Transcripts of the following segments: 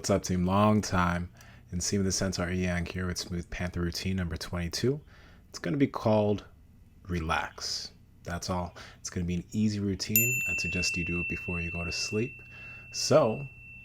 What's up, team? Long time. Nsima the Centaur Inyang here with Smooth Panther routine number 22. It's going to be called Relax. That's all. It's going to be an easy routine. I'd suggest you do it before you go to sleep. So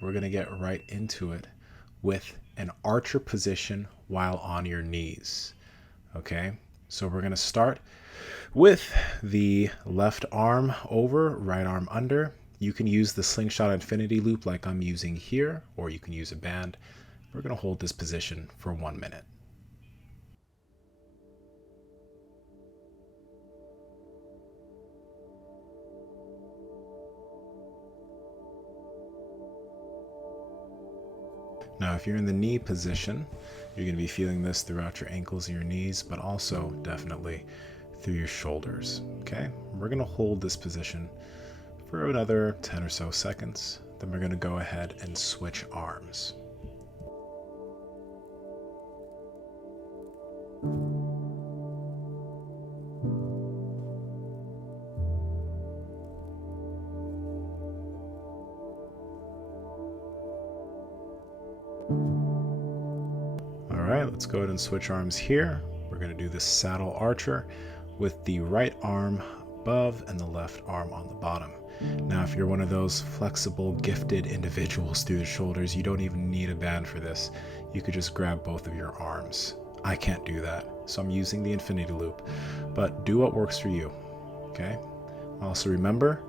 we're going to get right into it with an archer position while on your knees. Okay, so we're going to start with the left arm over, right arm under. You can use the slingshot infinity loop like I'm using here, or you can use a band. We're going to hold this position for 1 minute. Now, if you're in the knee position, you're going to be feeling this throughout your ankles and your knees, but also definitely through your shoulders. Okay, we're going to hold this position for another 10 or so seconds. Then we're going to go ahead and switch arms. All right, let's go ahead and switch arms here. We're going to do the saddle archer with the right arm above and the left arm on the bottom. Now, if you're one of those flexible, gifted individuals through the shoulders, you don't even need a band for this. You could just grab both of your arms. I can't do that, so I'm using the infinity loop, but do what works for you, okay? Also remember,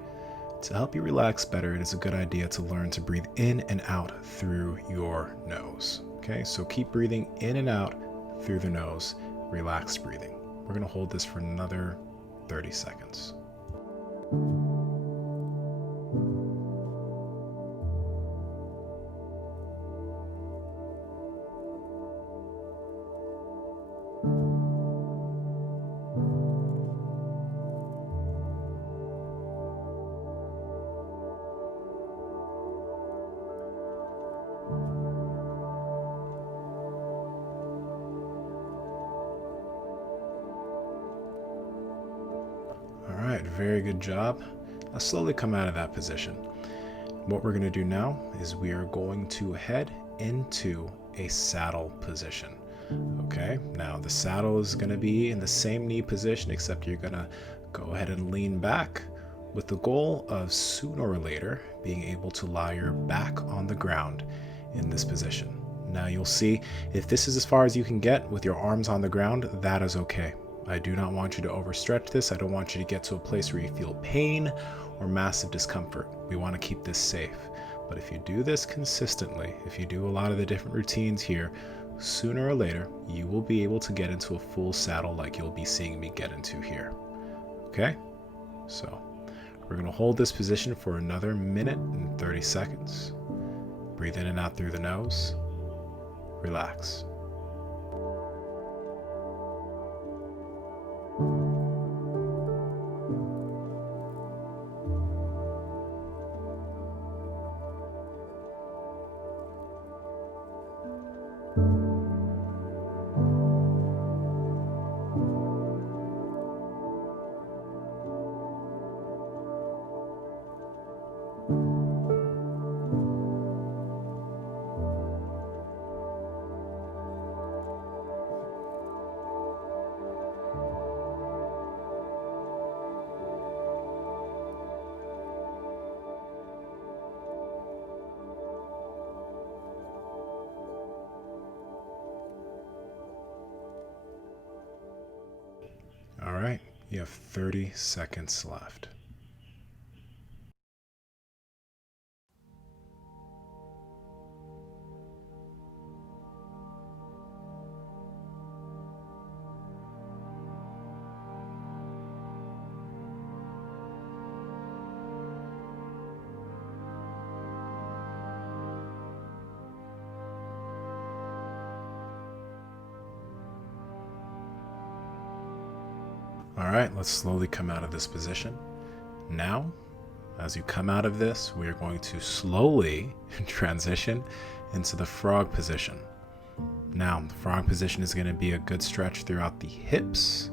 to help you relax better, it is a good idea to learn to breathe in and out through your nose, okay? So keep breathing in and out through the nose, relaxed breathing. We're gonna hold this for another 30 seconds. All right, very good job. Now slowly come out of that position. What we're going to do now is we are going to head into a saddle position. Okay, now the saddle is going to be in the same knee position, except you're going to go ahead and lean back with the goal of sooner or later being able to lie your back on the ground in this position. Now you'll see if this is as far as you can get with your arms on the ground, that is okay. I do not want you to overstretch this. I don't want you to get to a place where you feel pain or massive discomfort. We want to keep this safe. But if you do this consistently, if you do a lot of the different routines here, sooner or later, you will be able to get into a full saddle like you'll be seeing me get into here. Okay? So we're going to hold this position for another minute and 30 seconds. Breathe in and out through the nose. Relax. All right, you have 30 seconds left. All right, let's slowly come out of this position. Now, as you come out of this, we are going to slowly transition into the frog position. Now, the frog position is going to be a good stretch throughout the hips.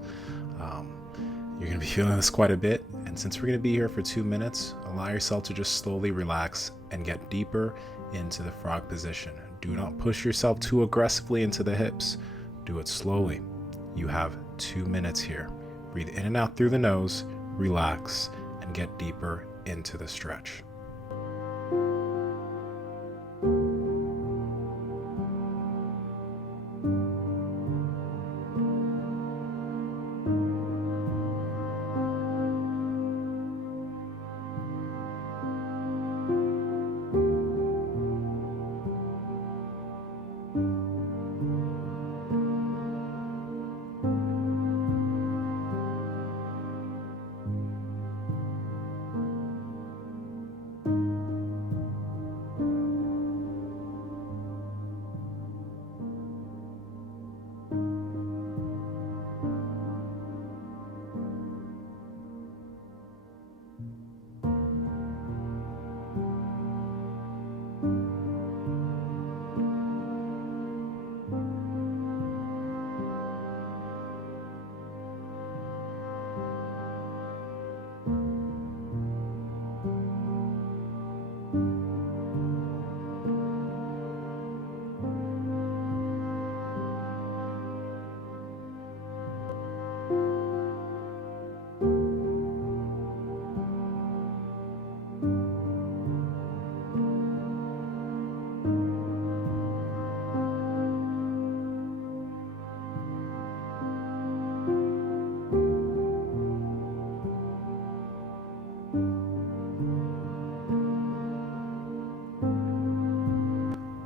You're going to be feeling this quite a bit. And since we're going to be here for 2 minutes, allow yourself to just slowly relax and get deeper into the frog position. Do not push yourself too aggressively into the hips. Do it slowly. You have 2 minutes here. Breathe in and out through the nose, relax, and get deeper into the stretch.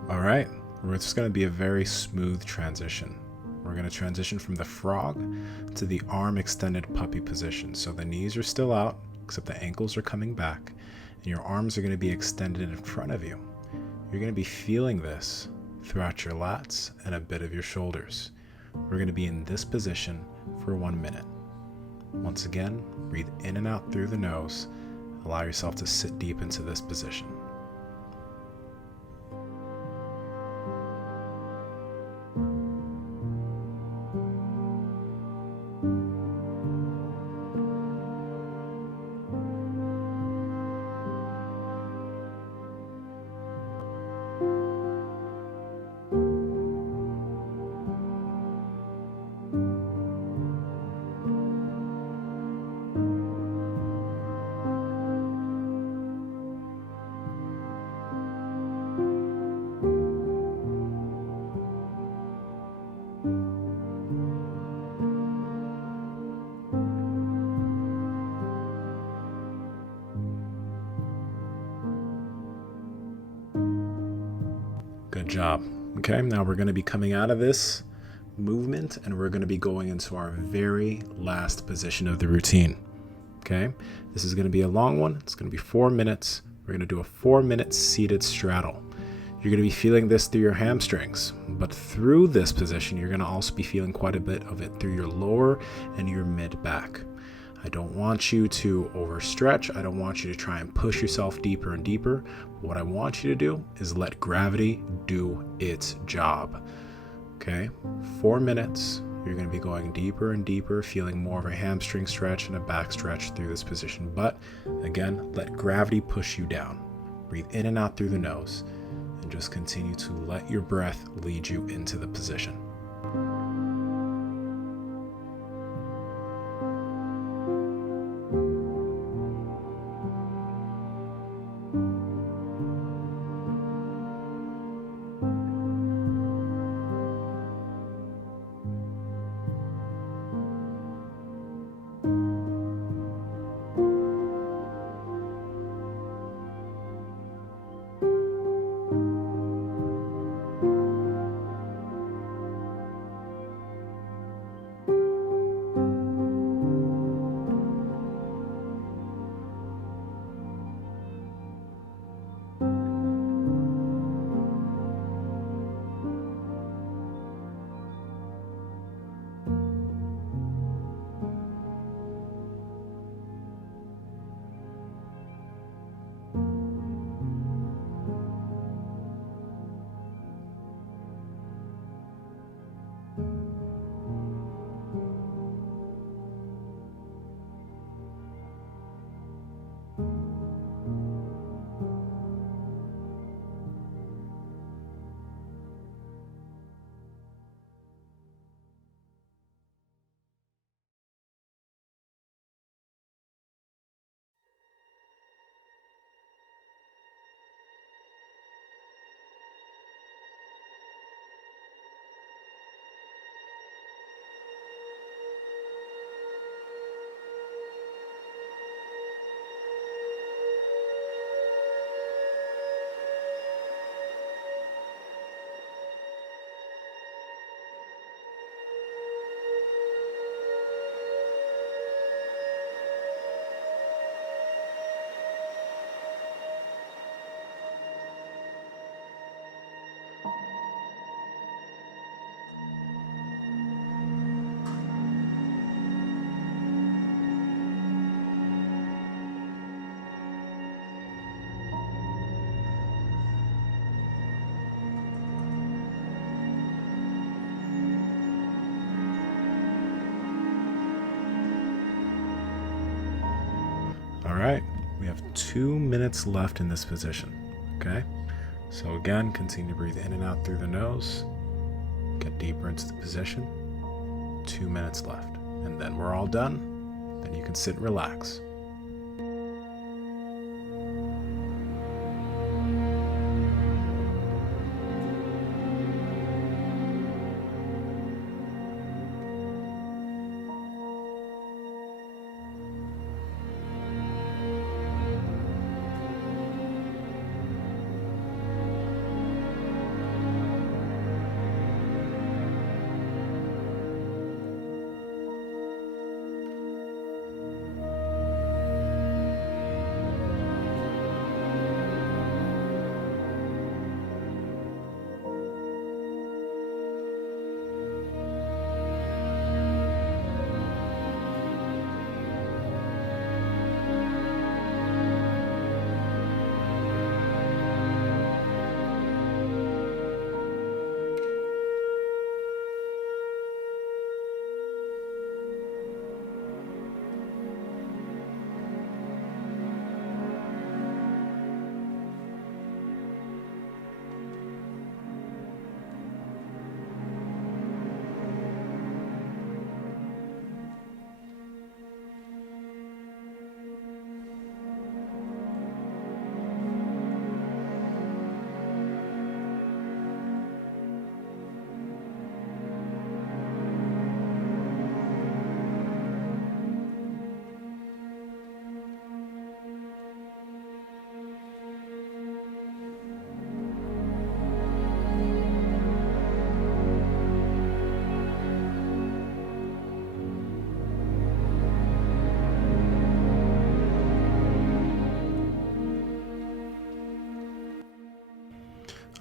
All right, it's going to be a very smooth transition. We're going to transition from the frog to the arm extended puppy position. So the knees are still out, except the ankles are coming back, and your arms are going to be extended in front of you. You're going to be feeling this throughout your lats and a bit of your shoulders. We're going to be in this position for 1 minute. Once again, breathe in and out through the nose. Allow yourself to sit deep into this position. Good job. Okay, now we're going to be coming out of this movement and we're going to be going into our very last position of the routine. Okay, this is going to be a long one. It's going to be 4 minutes. We're going to do a 4-minute seated straddle. You're going to be feeling this through your hamstrings, but through this position, you're going to also be feeling quite a bit of it through your lower and your mid back. I don't want you to overstretch. I don't want you to try and push yourself deeper and deeper. What I want you to do is let gravity do its job. Okay, 4 minutes. You're going to be going deeper and deeper, feeling more of a hamstring stretch and a back stretch through this position. But again, let gravity push you down. Breathe in and out through the nose and just continue to let your breath lead you into the position. All right, we have 2 minutes left in this position, okay? So again, continue to breathe in and out through the nose. Get deeper into the position. 2 minutes left. And then we're all done. Then you can sit and relax.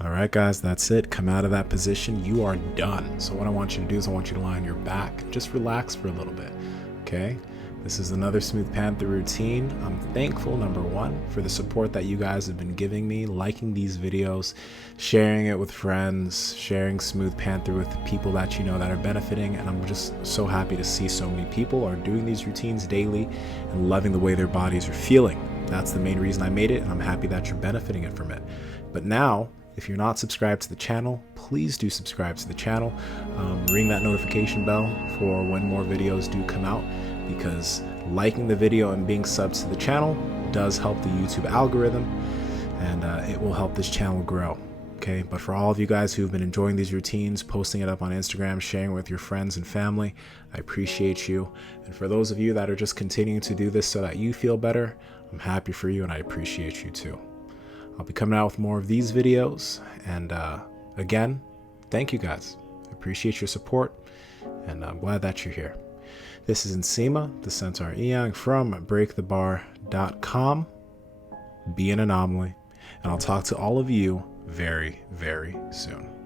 All right, guys, that's it. Come out of that position. You are done. So what I want you to do is I want you to lie on your back. Just relax for a little bit, okay? This is another Smooth Panther routine. I'm thankful, number one, for the support that you guys have been giving me, liking these videos, sharing it with friends, sharing Smooth Panther with people that you know that are benefiting. And I'm just so happy to see so many people are doing these routines daily and loving the way their bodies are feeling. That's the main reason I made it, and I'm happy that you're benefiting it from it. But now, if you're not subscribed to the channel, please do subscribe to the channel. Ring that notification bell for when more videos do come out, because liking the video and being subs to the channel does help the YouTube algorithm, and it will help this channel grow. Okay, but for all of you guys who've been enjoying these routines, posting it up on Instagram, sharing it with your friends and family, I appreciate you. And for those of you that are just continuing to do this so that you feel better, I'm happy for you and I appreciate you too. I'll be coming out with more of these videos, and again, thank you guys. I appreciate your support, and I'm glad that you're here. This is Nsima, the Centaur Inyang from breakthebar.com. Be an anomaly, and I'll talk to all of you very, very soon.